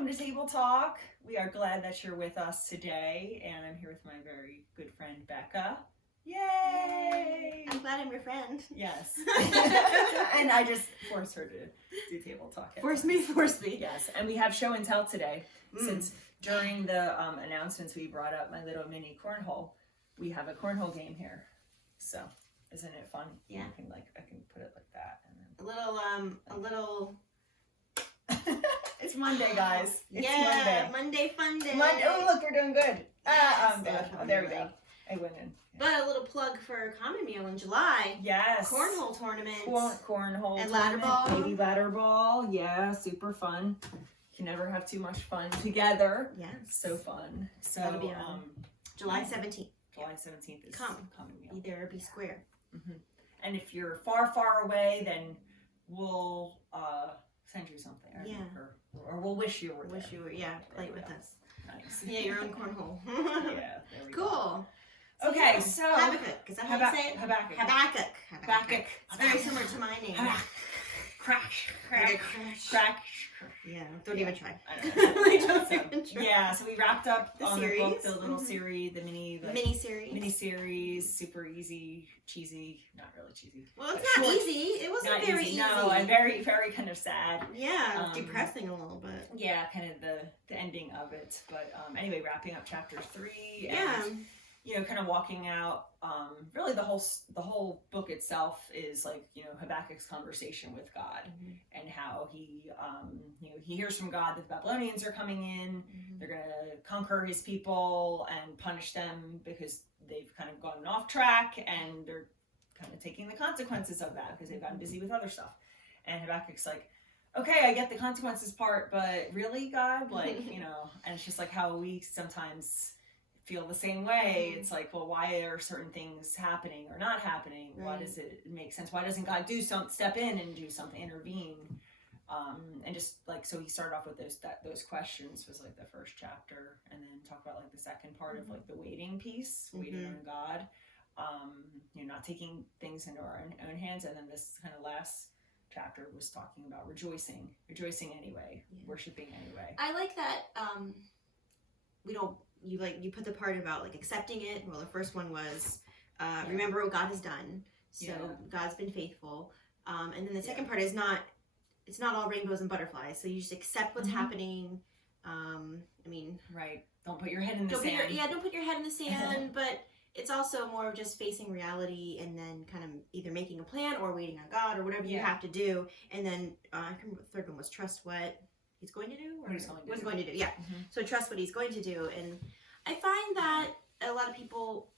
welcome to Table Talk. We are glad that you're with us today, and I'm here with my very good friend Becca. Yay! I'm glad I'm your friend. Yes. And I just forced her to do Table Talk. Force me. Yes, and we have show and tell today. Since during the announcements we brought up my little mini cornhole, we have a cornhole game here. So, isn't it fun? Yeah. I can put it like that. And then... A little. It's Monday, guys. It's Monday fun day. Oh, look, we're doing good. Yes, There we go. I went in. But a little plug for Common Meal in July. Yes. Cornhole tournament. Cornhole. And ladder ball. Baby ladder ball. Yeah, super fun. You can never have too much fun together. Yes. So fun. So that'll be July 17th. July 17th is Common Meal. Be there or be square. Mm-hmm. And if you're far, far away, then we'll send you something. Or we'll wish you were there. Play it with us. Nice. Yeah, your own cornhole. Yeah, there we go. Cool. Okay, so Habakkuk. Is that how you say it? Habakkuk. It's very similar to my name. Crash. Yeah, don't even try. Yeah, so we wrapped up the on series. The book, the little series, the mini series, super easy, cheesy, not really cheesy. Well, it's not easy. It wasn't very easy. No, and very, very kind of sad. Yeah, depressing a little bit. Yeah, kind of the ending of it. But anyway, wrapping up chapter 3. Yeah. And, kind of walking out, really the whole book itself is like, Habakkuk's conversation with God and how he hears from God that the Babylonians are coming in. They're going to conquer his people and punish them because they've kind of gone off track, and they're kind of taking the consequences of that because they've gotten busy with other stuff. And Habakkuk's like, okay, I get the consequences part, but really, God, and it's just like how we sometimes feel the same way. It's like, well, why are certain things happening or not happening? Why does it make sense? Why doesn't God step in and do something, intervene? And just like, so he started off with those questions was like the first chapter, and then talk about like the second part of like the waiting piece, waiting on God, not taking things into our own hands. And then this kind of last chapter was talking about rejoicing anyway, worshiping anyway. I like that. You put the part about like accepting it. Well, the first one was remember what God has done. So God's been faithful. And then the second part is it's not all rainbows and butterflies. So you just accept what's happening. Right. Don't put your head in the sand. Don't put your head in the sand. But it's also more of just facing reality and then kind of either making a plan or waiting on God or whatever you have to do. And then I can't remember what the third one was, trust what he's going to do, or what he's going to do. Yeah. So trust what he's going to do. And I find that a lot of people,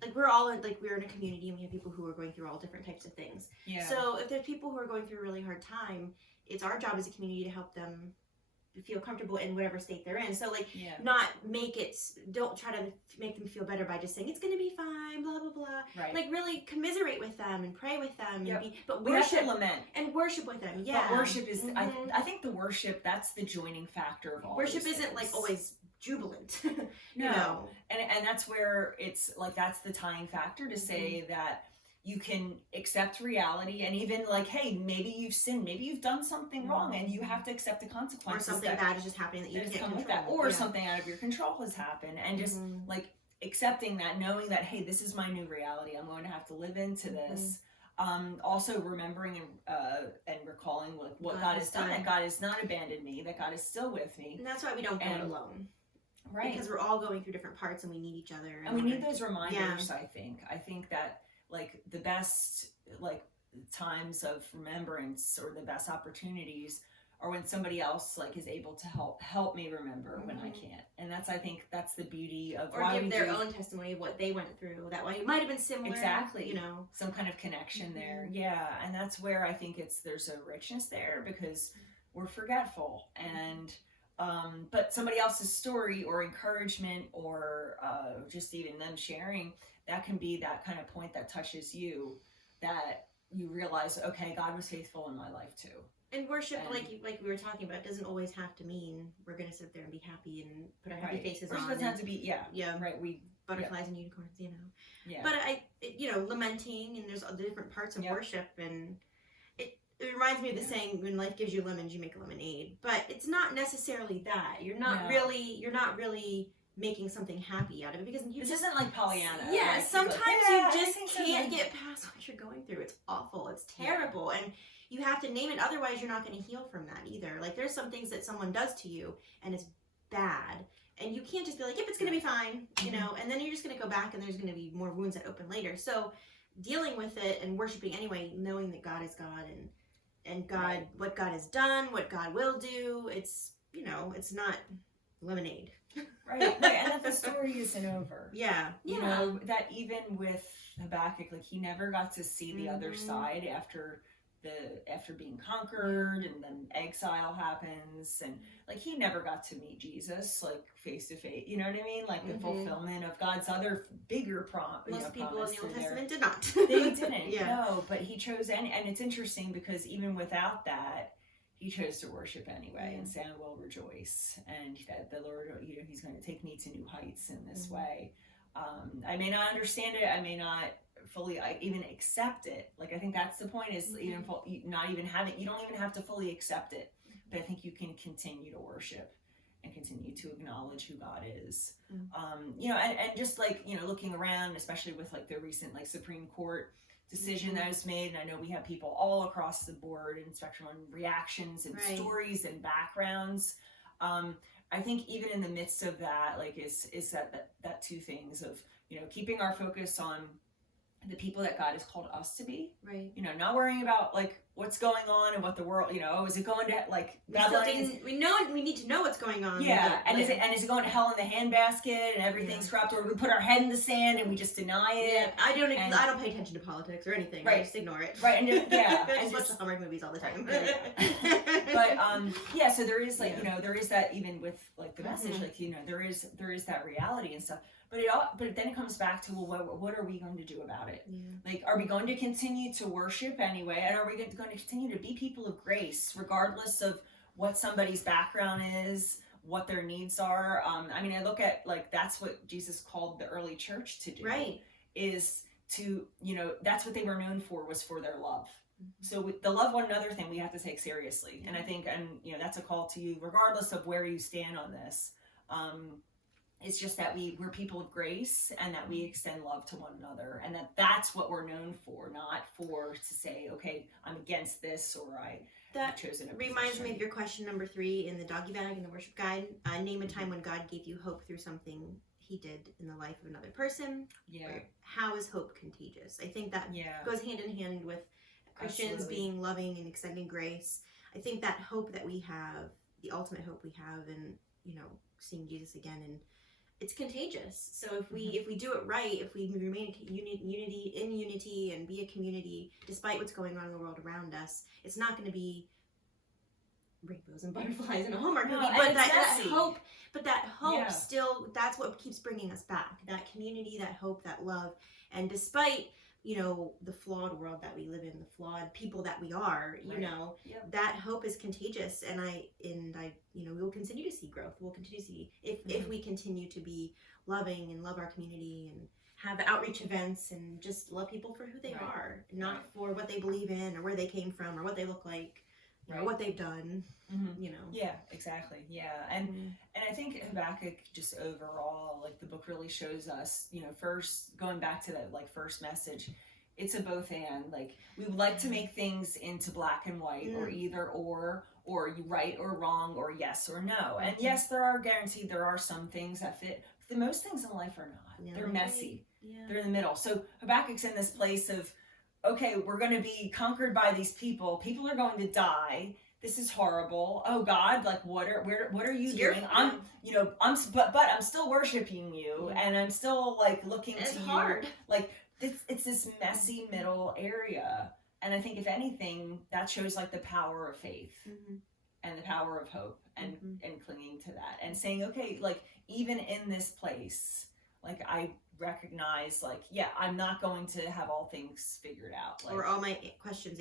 like we're in a community and we have people who are going through all different types of things. Yeah. So if there's people who are going through a really hard time, it's our job as a community to help them feel comfortable in whatever state they're in. So don't try to make them feel better by just saying it's going to be fine, blah blah blah. Right. Like really commiserate with them and pray with them. Yep. But worship, lament and worship with them. Yeah. But worship is I think the worship, that's the joining factor of all. Worship isn't like always jubilant. No. And that's where it's like that's the tying factor to say that you can accept reality, and even like, hey, maybe you've sinned, maybe you've done something wrong, and you have to accept the consequences. Or something bad is just happening that you can't control. Or something out of your control has happened, and just like accepting that, knowing that, hey, this is my new reality. I'm going to have to live into this. Also remembering and recalling like what God has done, that God has not abandoned me, that God is still with me. And that's why we don't go it alone. Right. Because we're all going through different parts and we need each other. And we need those reminders, I think that like the best like times of remembrance or the best opportunities are when somebody else like is able to help me remember when I can't. And I think that's the beauty of or give their own testimony of what they went through. That way it might have been similar. Exactly. Some kind of connection there. Yeah. And that's where I think there's a richness there, because we're forgetful, and but somebody else's story or encouragement or just even them sharing, that can be that kind of point that touches you, that you realize, okay, God was faithful in my life too. And worship, like we were talking about, doesn't always have to mean we're going to sit there and be happy and put our happy faces on. It doesn't have to be, right. Butterflies and unicorns, Yeah. But lamenting, and there's all the different parts of worship, and it reminds me of the saying, when life gives you lemons, you make lemonade. But it's not necessarily that. You're not really making something happy out of it, because this isn't like Pollyanna. Yeah, like, sometimes like, you just can't get past what you're going through. It's awful. It's terrible. And you have to name it. Otherwise, you're not going to heal from that either. Like, there's some things that someone does to you and it's bad. And you can't just be like, yep, it's going to be fine, you know, and then you're just going to go back and there's going to be more wounds that open later. So dealing with it and worshiping anyway, knowing that God is God, and God, what God has done, what God will do, it's, you know, it's not lemonade. Right, and that the story isn't over. Yeah. You know, that even with Habakkuk, like, he never got to see the other side after being conquered, and then exile happens, and like he never got to meet Jesus like face to face. You know what I mean? Like the fulfillment of God's other bigger promise. Most people in the Old Testament did not. They didn't. No, but he chose and it's interesting because even without that, he chose to worship anyway and say, "I will rejoice," and that the Lord, you know, He's going to take me to new heights in this way. I may not understand it. I may not fully even accept it. Like, I think that's the point, is even not even having, you don't even have to fully accept it, but I think you can continue to worship and continue to acknowledge who God is. You know, and just like, you know, looking around, especially with like the recent like Supreme Court decision that was made, and I know we have people all across the board and spectrum on reactions and stories and backgrounds. I think even in the midst of that, like is that two things of, you know, keeping our focus on the people that God has called us to be, right? You know, not worrying about like what's going on and what the world, you know, is it going to like we need to know what's going on. Yeah, and is it going to hell in the handbasket and everything's corrupt, or we put our head in the sand and we just deny it? Yeah, I don't pay attention to politics or anything. Right, I just ignore it. Right, and I just watch the Hallmark movies all the time. But yeah, so there is like you know, there is that, even with like the message, like, you know, there is that reality and stuff. But then it comes back to, well, what are we going to do about it? Yeah. Like, are we going to continue to worship anyway? And are we going to continue to be people of grace, regardless of what somebody's background is, what their needs are? I mean, I look at, like, that's what Jesus called the early church to do. Right. Is to, you know, that's what they were known for, was for their love. So the love one another thing we have to take seriously. And I think, and, you know, that's a call to you, regardless of where you stand on this. It's just that we're people of grace, and that we extend love to one another, and that's what we're known for, not for to say, okay, I'm against this, or I've chosen a position. Reminds me of your question number 3 in the doggy bag in the worship guide. Name a time when God gave you hope through something He did in the life of another person. Yeah. How is hope contagious? I think that goes hand in hand with Christians being loving and extending grace. I think that hope that we have, the ultimate hope we have, in, you know, seeing Jesus again, and it's contagious. So if we do it right, if we remain in unity and be a community despite what's going on in the world around us, it's not going to be rainbows and butterflies in a Hallmark movie. But that hope still, that's what keeps bringing us back. That community, that hope, that love. And despite, you know, the flawed world that we live in, the flawed people that we are, you know, that hope is contagious. And I, you know, we'll continue to see growth. We'll continue to see, if we continue to be loving and love our community and have outreach events and just love people for who they are, not for what they believe in or where they came from or what they look like or what they've done, you know. Yeah, exactly. Yeah. And I think Habakkuk, just overall, like, the book really shows us, you know, first going back to that like first message, it's a both and. Like, we would like to make things into black and white, or either or you right or wrong, or yes or no. And yes, there are some things that fit, but most things in life are not. Yeah, they're messy. Yeah. They're in the middle. So Habakkuk's in this place of, okay, we're going to be conquered by these people. People are going to die. This is horrible. Oh God, like, what are you doing? But I'm still worshiping you, and I'm still like looking to you. Hard. Like, it's this messy middle area. And I think, if anything, that shows like the power of faith and the power of hope, and clinging to that, and saying, okay, like, even in this place, like, I recognize, like, I'm not going to have all things figured out, like, or all my questions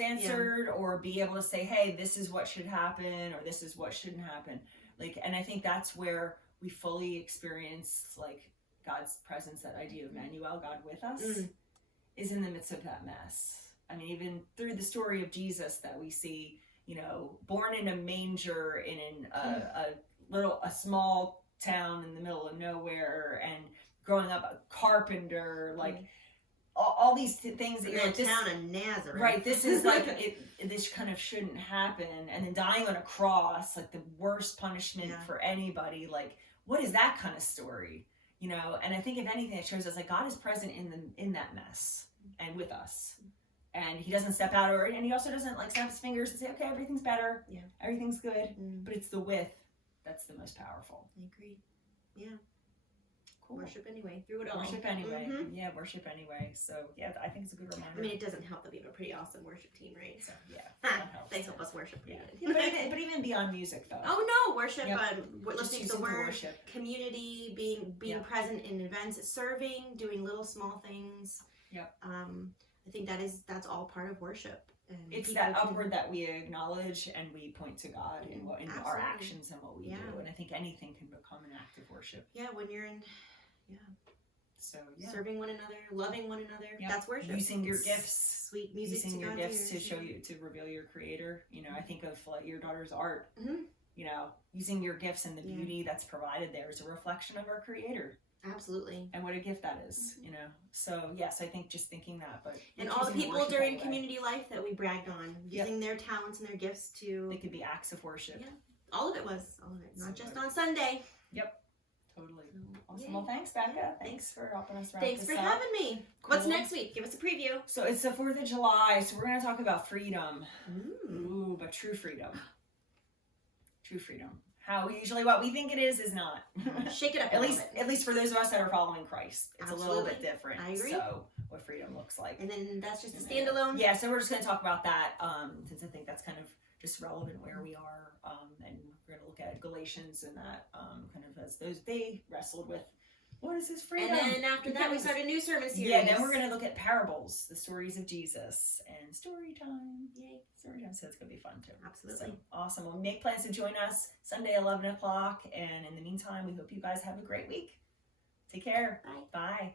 answered, or be able to say, hey, this is what should happen, or this is what shouldn't happen. Like, and I think that's where we fully experience like God's presence. That idea of Emmanuel, God with us, is in the midst of that mess. I mean, even through the story of Jesus that we see, you know, born in a manger in a small town in the middle of nowhere, and growing up a carpenter, like all these things that you're in the town of Nazareth, right? This is like this kind of shouldn't happen, and then dying on a cross, like the worst punishment for anybody. Like, what is that kind of story? You know, and I think if anything, it shows us like God is present in that mess and with us, and He doesn't step out, and He also doesn't like snap His fingers and say, okay, everything's better, everything's good, but it's the with that's the most powerful. I agree. Yeah. Cool. Worship anyway, through it all. Worship anyway. Yeah, worship anyway. So yeah, I think it's a good reminder. I mean, it doesn't help that we have a pretty awesome worship team, right? So yeah, they help us worship pretty good. But even beyond music, though. Oh no, worship. Listening to the word, worship. Community, being present in events, serving, doing little small things. Yep. I think that's all part of worship. And it's that upward that we acknowledge and we point to God in our actions and what we do. And I think anything can become an act of worship. Yeah, when you're in. Yeah. So serving one another, loving one another. That's worship. Using your gifts, sweet music, using your gifts to show you, to reveal your Creator. You know, I think of like your daughter's art. You know, using your gifts and the beauty that's provided there is a reflection of our Creator. Absolutely. And what a gift that is. You know. So yes, I think just thinking that, but and all the people during community life that we bragged on, using their talents and their gifts to. They could be acts of worship. Yeah. All of it, not just on Sunday. Yep. Totally. Awesome. Well, thanks, Becca. Thanks for helping us wrap Thanks this for up. having me. Cool. What's next week? Give us a preview. So it's the 4th of July, so we're going to talk about freedom. Ooh, but true freedom. True freedom. How what we think it is not. Shake it up. At least for those of us that are following Christ. It's a little bit different. I agree. So what freedom looks like. And then that's just a standalone. Yeah, so we're just going to talk about that since I think that's kind of just relevant where we are, and we're going to look at Galatians and that kind of as they wrestled with what is this freedom. And then after that we start a new sermon series. Yeah, then we're going to look at parables, the stories of Jesus, and story time. Yay, story time! So it's going to be fun too. Absolutely, so, awesome. Well, make plans to join us Sunday 11 o'clock, and in the meantime, we hope you guys have a great week. Take care. Bye. Bye.